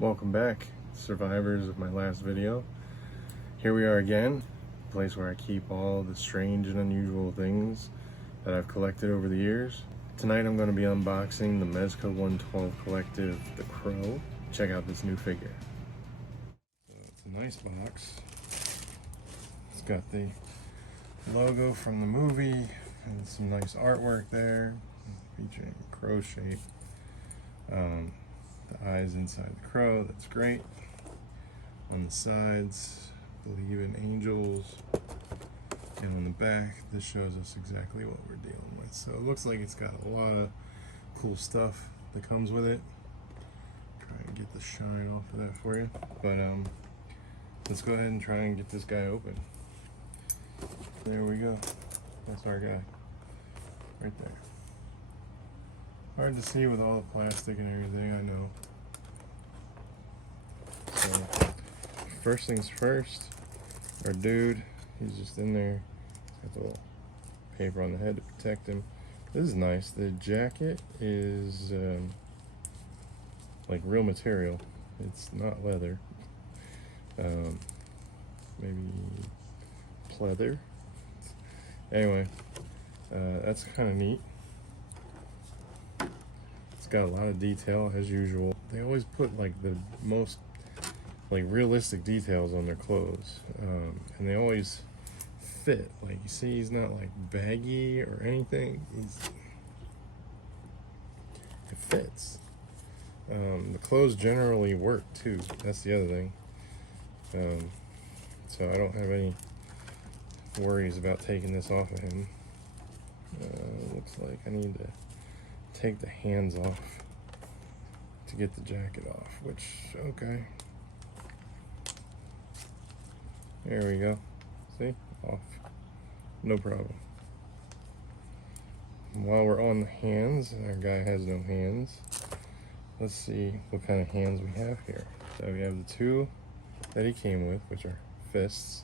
Welcome back, survivors of my last video. Here we are again, a place where I keep all the strange and unusual things that I've collected over the years. Tonight I'm going to be unboxing the Mezco 112 Collective, the Crow. Check out this new figure. So it's a nice box. It's got the logo from the movie and some nice artwork there featuring crow shape. The eyes inside the crow, that's great. On the sides, believe in angels. And on the back, this shows us exactly what we're dealing with. So it looks like it's got a lot of cool stuff that comes with it. Try and get the shine off of that for you. But let's go ahead and try and get this guy open. There we go. That's our guy. Right there. Hard to see with all the plastic and everything, I know. So, first things first, our dude, he's just in there. Got the little paper on the head to protect him. This is nice. The jacket is like real material. It's not leather. Maybe pleather. Anyway, that's kind of neat. Got a lot of detail as usual. They always put like the most like realistic details on their clothes, and they always fit. Like you see, he's not like baggy or anything. It fits. The clothes generally work too. That's the other thing. So I don't have any worries about taking this off of him. Looks like I need to take the hands off to get the jacket off, which, okay. There we go. See? Off. No problem. And while we're on the hands, our guy has no hands, let's see what kind of hands we have here. So we have the two that he came with, which are fists.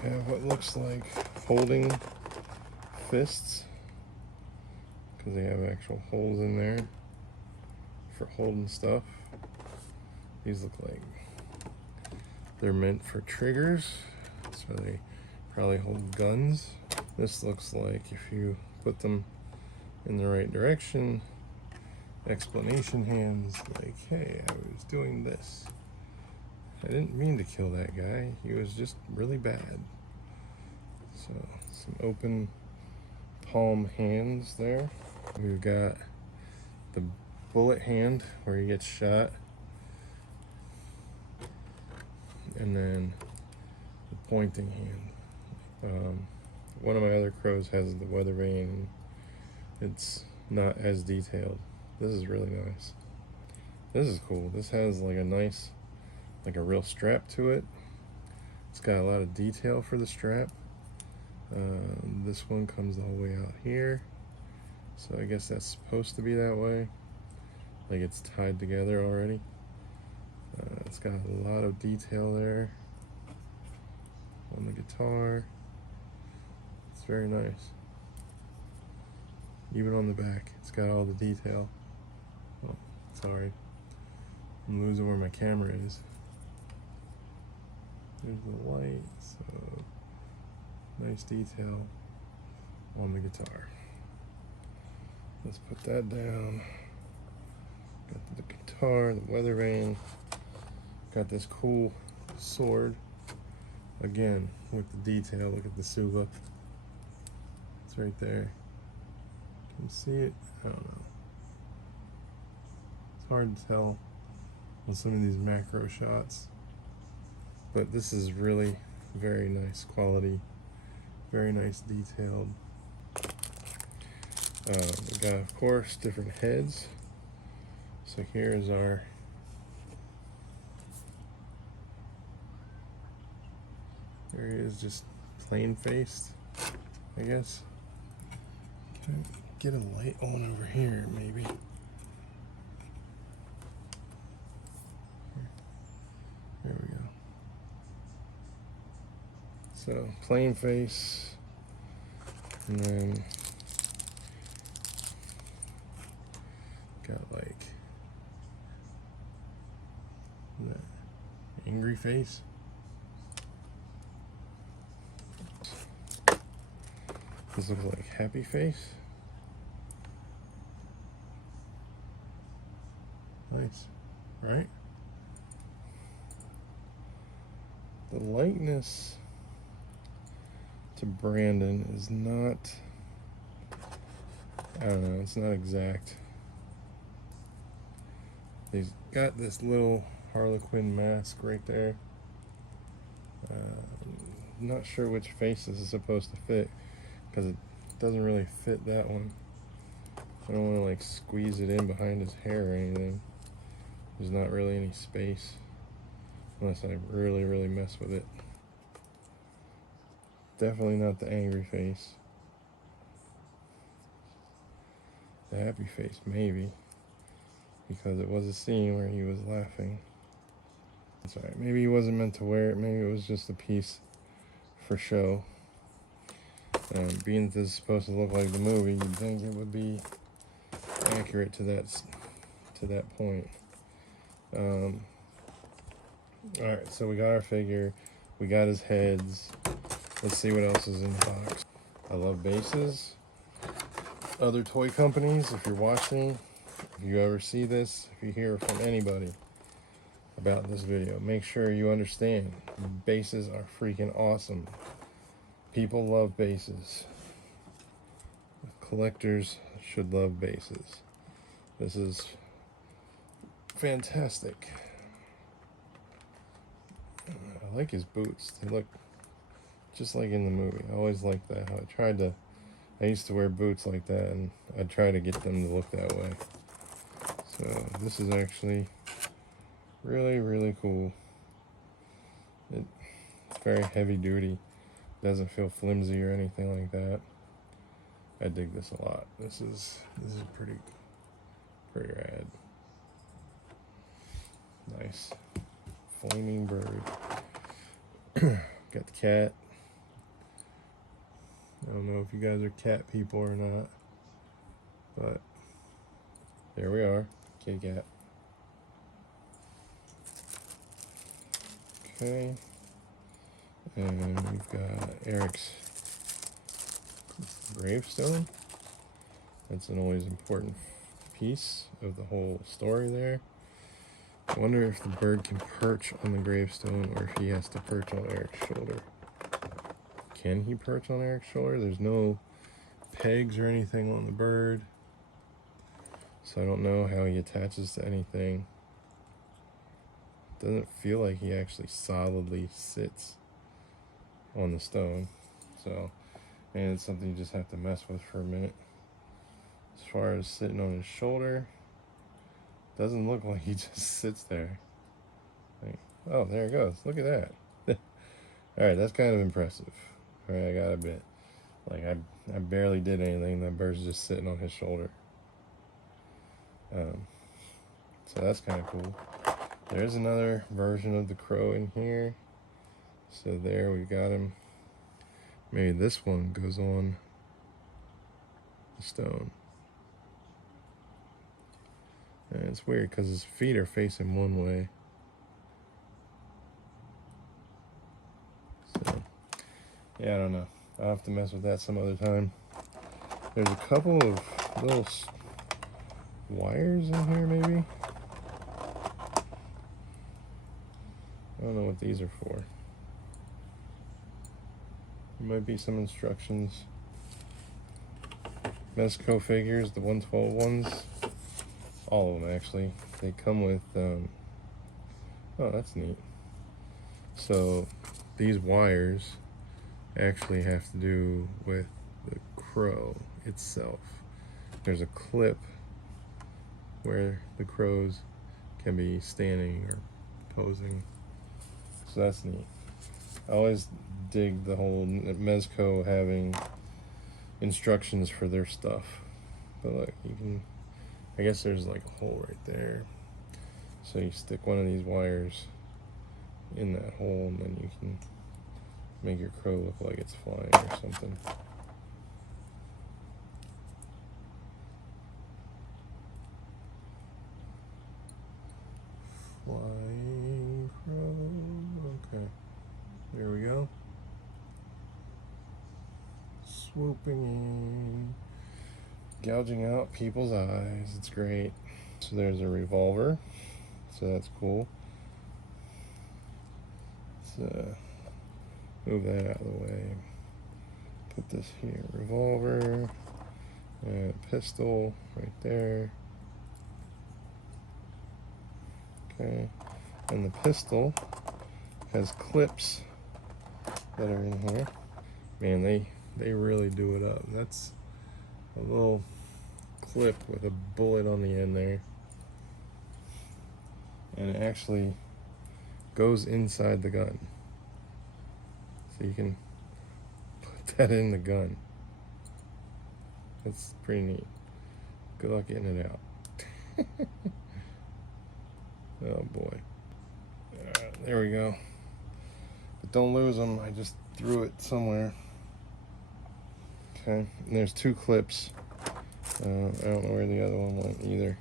We have what looks like holding fists, because they have actual holes in there for holding stuff. These look like they're meant for triggers, so they probably hold guns. This looks like if you put them in the right direction, explanation hands, like, hey, I was doing this. I didn't mean to kill that guy. He was just really bad. So some open palm hands there. We've got the bullet hand where he gets shot, and then the pointing hand. One of my other crows has the weather vane. It's not as detailed. This is really nice. This is cool. This has like a nice, like a real strap to it. It's got a lot of detail for the strap. This one comes all the way out here. So I guess that's supposed to be that way. Like it's tied together already. It's got a lot of detail there on the guitar. It's very nice. Even on the back, it's got all the detail. Oh, sorry. I'm losing where my camera is. There's the light, so nice detail on the guitar. Let's put that down. Got the guitar, the weather vane. Got this cool sword. Again, with the detail, look at the suba. It's right there. Can you see it? I don't know. It's hard to tell on some of these macro shots. But this is really very nice quality. Very nice detailed. We got, of course, different heads. So here's our there he is, just plain faced, I guess. Can I get a light on over here, maybe? There we go. So plain face, and then got like angry face. This looks like happy face. Nice, right? The likeness to Brandon is not, I don't know, it's not exact. He's got this little Harlequin mask right there. Not sure which face this is supposed to fit because it doesn't really fit that one. I don't want to like squeeze it in behind his hair or anything. There's not really any space unless I really mess with it. Definitely not the angry face. The happy face, maybe, because it was a scene where he was laughing. It's alright, maybe he wasn't meant to wear it, maybe it was just a piece for show. Being that this is supposed to look like the movie, you'd think it would be accurate to that point. Alright, so we got our figure, we got his heads. Let's see what else is in the box. I love bases. Other toy companies, if you're watching, if you ever see this, if you hear from anybody about this video, make sure you understand bases are freaking awesome. People love bases. Collectors should love bases. This is fantastic. I like his boots. They look just like in the movie. I always liked that. I used to wear boots like that, and I try to get them to look that way. So this is actually really cool. It's very heavy duty. Doesn't feel flimsy or anything like that. I dig this a lot. This is pretty rad. Nice. Flaming bird. Got the cat. I don't know if you guys are cat people or not, but there we are, kitty cat. Okay, and we've got Eric's gravestone. That's an always important piece of the whole story there. I wonder if the bird can perch on the gravestone or if he has to perch on Eric's shoulder. Can he perch on Eric's shoulder? There's no pegs or anything on the bird, so I don't know how he attaches to anything. Doesn't feel like he actually solidly sits on the stone, so, and it's something you just have to mess with for a minute. As far as sitting on his shoulder, doesn't look like he just sits there. Like, oh, there it goes. Look at that. Alright, that's kind of impressive. Alright, I gotta admit. Like, I barely did anything. That bird's just sitting on his shoulder. So that's kind of cool. There's another version of the crow in here. So there we got him. Maybe this one goes on the stone. And it's weird because his feet are facing one way. So, yeah, I don't know. I'll have to mess with that some other time. There's a couple of little wires in here, maybe. I don't know what these are for. There might be some instructions. Mezco figures, the 112 ones. All of them, actually. They come with, oh, that's neat. So, these wires actually have to do with the crow itself. There's a clip where the crows can be standing or posing. So that's neat. I always dig the whole Mezco having instructions for their stuff. But look, you can, I guess there's like a hole right there. So you stick one of these wires in that hole and then you can make your crow look like it's flying or something. Flying crow. swooping in, gouging out people's eyes. It's great. So there's a revolver, so that's cool. Let's move that out of the way. Put this here. Revolver and a pistol right there. Okay, and the pistol has clips that are in here. Man, they really do it up. That's a little clip with a bullet on the end there, and it actually goes inside the gun, so you can put that in the gun. That's pretty neat. Good luck getting it out. Oh boy. There we go. But don't lose them. I just threw it somewhere. Okay, and there's two clips. I don't know where the other one went either.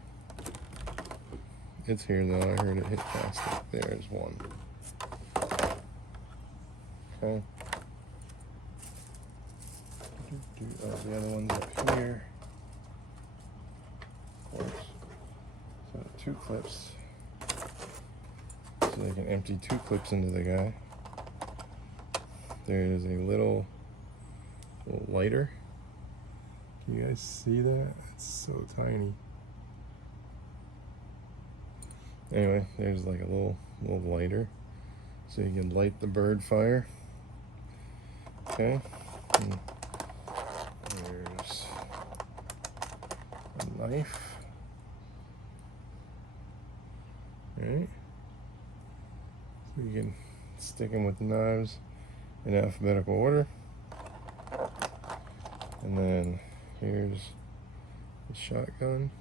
It's here though. I heard it hit plastic. There's one. Okay. Oh, the other one's up here. Of course. So two clips. So they can empty two clips into the guy. There is a little lighter. Can you guys see that? It's so tiny. Anyway, there's like a little lighter, so you can light the bird fire. Okay. And there's a knife. Alright. So you can stick them with the knives in alphabetical order. And then here's the shotgun.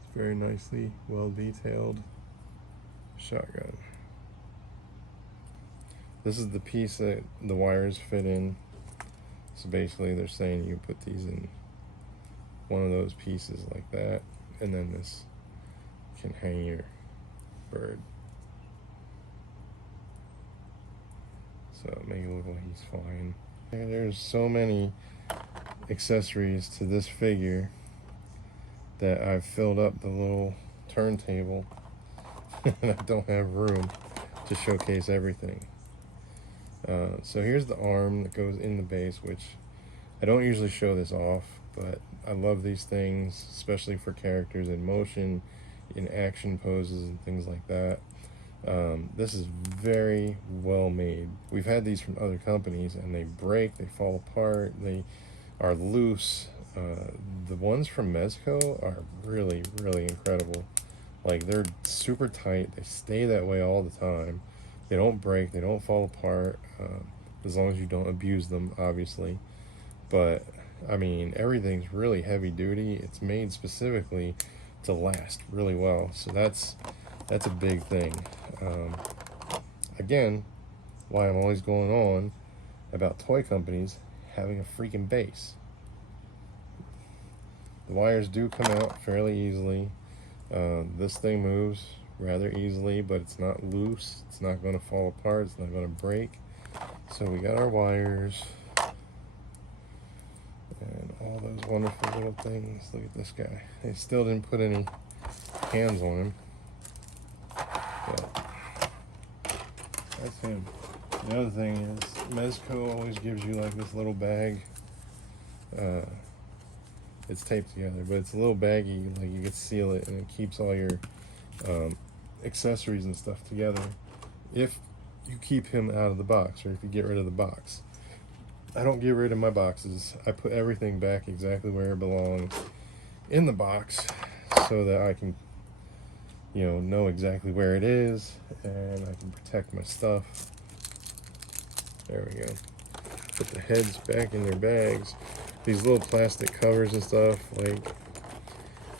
It's very nicely, well detailed shotgun. This is the piece that the wires fit in. So basically they're saying you put these in one of those pieces like that, and then this can hang your bird. So make it look like he's flying. There's so many accessories to this figure that I've filled up the little turntable and I don't have room to showcase everything. So here's the arm that goes in the base, which I don't usually show this off, but I love these things, especially for characters in motion, in action poses and things like that. This is very well made. We've had these from other companies and they break, they fall apart, they are loose. The ones from Mezco are really, really incredible. Like, they're super tight, they stay that way all the time. They don't break, they don't fall apart, as long as you don't abuse them, obviously. But I mean, everything's really heavy duty. It's made specifically to last really well, so that's a big thing. Again, why I'm always going on about toy companies having a freaking base. The wires do come out fairly easily. This thing moves rather easily, but it's not loose. It's not going to fall apart. It's not going to break. So we got our wires and all those wonderful little things. Look at this guy. They still didn't put any hands on him. But that's him. The other thing is, Mezco always gives you like this little bag. It's taped together, but it's a little baggy, like you can seal it, and it keeps all your accessories and stuff together if you keep him out of the box, or if you get rid of the box. I don't get rid of my boxes. I put everything back exactly where it belongs in the box, so that I can, you know exactly where it is, and I can protect my stuff. There we go. Put the heads back in their bags. These little plastic covers and stuff, like,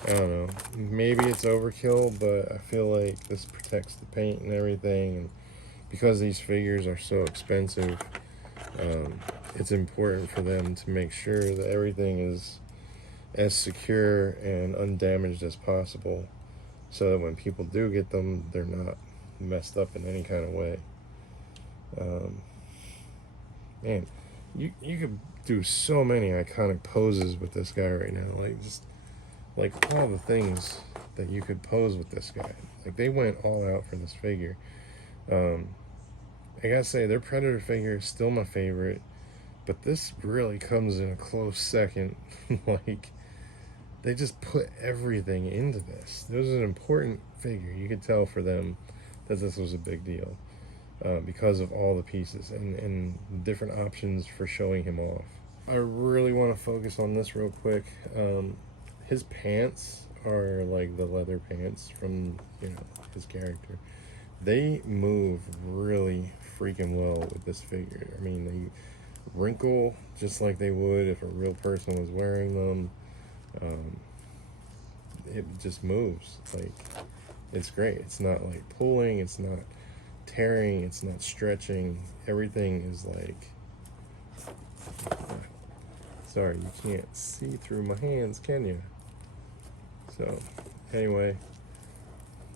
I don't know, maybe it's overkill, but I feel like this protects the paint and everything, and because these figures are so expensive, it's important for them to make sure that everything is as secure and undamaged as possible, so that when people do get them, they're not messed up in any kind of way. Man, you could do so many iconic poses with this guy right now. Like, just like all the things that you could pose with this guy. Like, they went all out for this figure. I gotta say, their Predator figure is still my favorite, but this really comes in a close second. Like, they just put everything into this. This was an important figure. You could tell for them that this was a big deal because of all the pieces and different options for showing him off. I really want to focus on this real quick. His pants are like the leather pants from, his character. They move really freaking well with this figure. I mean, they wrinkle just like they would if a real person was wearing them. It just moves. Like, it's great. It's not like pulling, it's not tearing, it's not stretching. Everything is like, sorry, you can't see through my hands, can you? So anyway,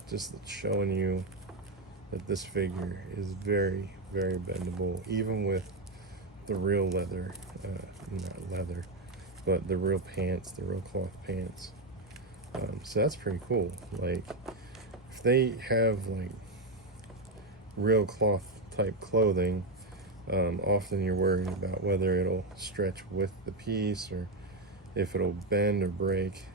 just showing you that this figure is very, very bendable, even with the real leather, not leather, but the real pants, the real cloth pants. So that's pretty cool. Like, if they have like real cloth type clothing, often you're worried about whether it'll stretch with the piece or if it'll bend or break.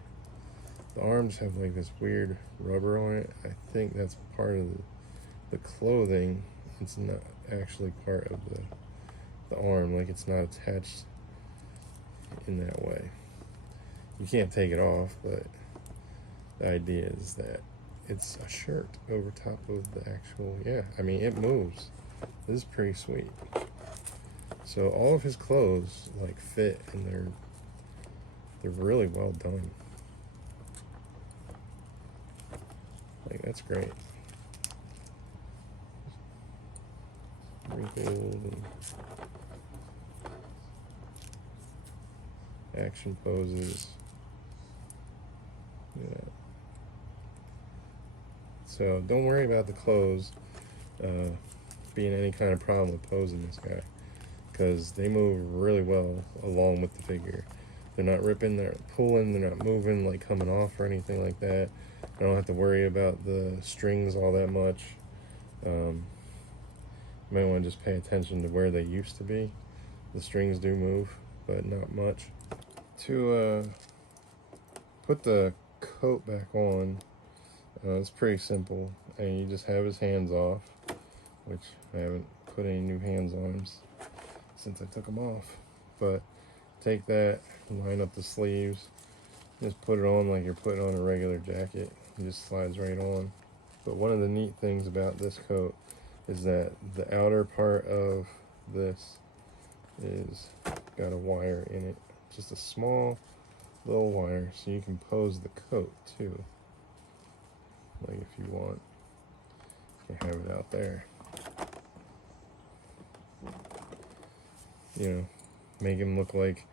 The arms have like this weird rubber on it. I think that's part of the clothing. It's not actually part of the arm. Like, it's not attached in that way. You can't take it off, but the idea is that it's a shirt over top of the actual, I mean, it moves. This is pretty sweet. So all of his clothes like fit, and they're really well done. Like, that's great. Wrinkled and action poses. So don't worry about the clothes being any kind of problem with posing this guy, because they move really well along with the figure. They're not ripping, they're not pulling, they're not moving, like coming off or anything like that. I don't have to worry about the strings all that much. You might want to just pay attention to where they used to be. The strings do move, but not much. To put the coat back on, it's pretty simple, and you just have his hands off, which I haven't put any new hands on him since I took them off. But take that, line up the sleeves, just put it on like you're putting on a regular jacket. It just slides right on. But one of the neat things about this coat is that the outer part of this is got a wire in it, just a small little wire, so you can pose the coat too. Like, if you want, you can have it out there. Make him look like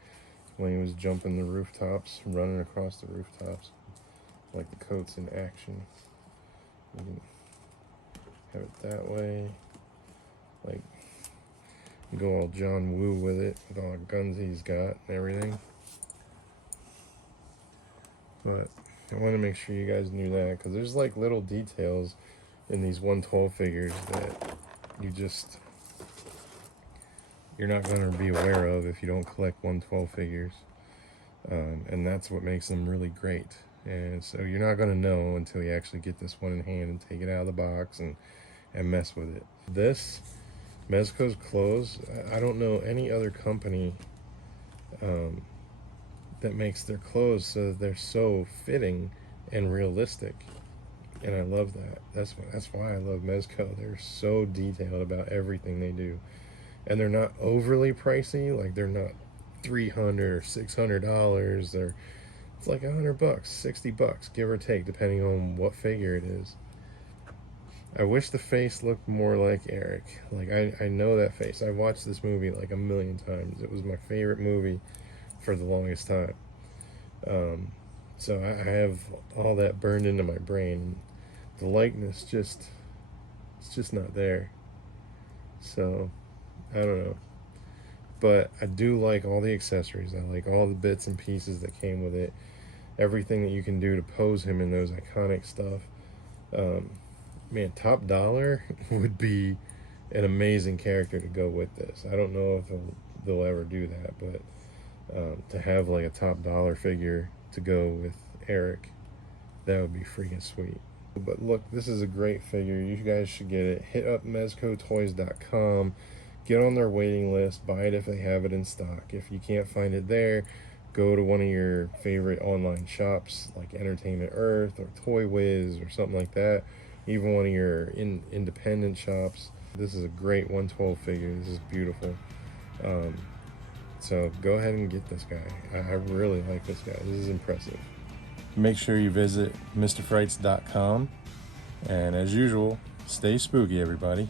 when he was jumping the rooftops, running across the rooftops, like the coat's in action. You can have it that way, like, go all John Woo with it, with all the guns he's got and everything. But I want to make sure you guys knew that, because there's like little details in these 112 figures that you're not going to be aware of if you don't collect 112 figures. And that's what makes them really great. And so you're not going to know until you actually get this one in hand and take it out of the box and mess with it. This, Mezco's clothes, I don't know any other company that makes their clothes so that they're so fitting and realistic. And I love that. That's why I love Mezco. They're so detailed about everything they do. And they're not overly pricey. Like, they're not $300 or $600. It's like $100, $60, give or take, depending on what figure it is. I wish the face looked more like Eric. Like, I know that face. I watched this movie like a million times. It was my favorite movie for the longest time. So I have all that burned into my brain. The likeness it's just not there. So I don't know. but I do like all the accessories. I like all the bits and pieces that came with it. Everything that you can do to pose him in those iconic stuff. Man, top dollar would be an amazing character to go with this. I don't know if they'll ever do that, but to have like a top dollar figure to go with Eric, that would be freaking sweet. But look, this is a great figure. You guys should get it. Hit up mezcotoys.com. Get on their waiting list. Buy it if they have it in stock. If you can't find it there, go to one of your favorite online shops like Entertainment Earth or Toy Wiz or something like that. Even one of your independent shops. This is a great 112 figure. This is beautiful. So go ahead and get this guy. I really like this guy. This is impressive. Make sure you visit MrFrights.com. And as usual, stay spooky, everybody.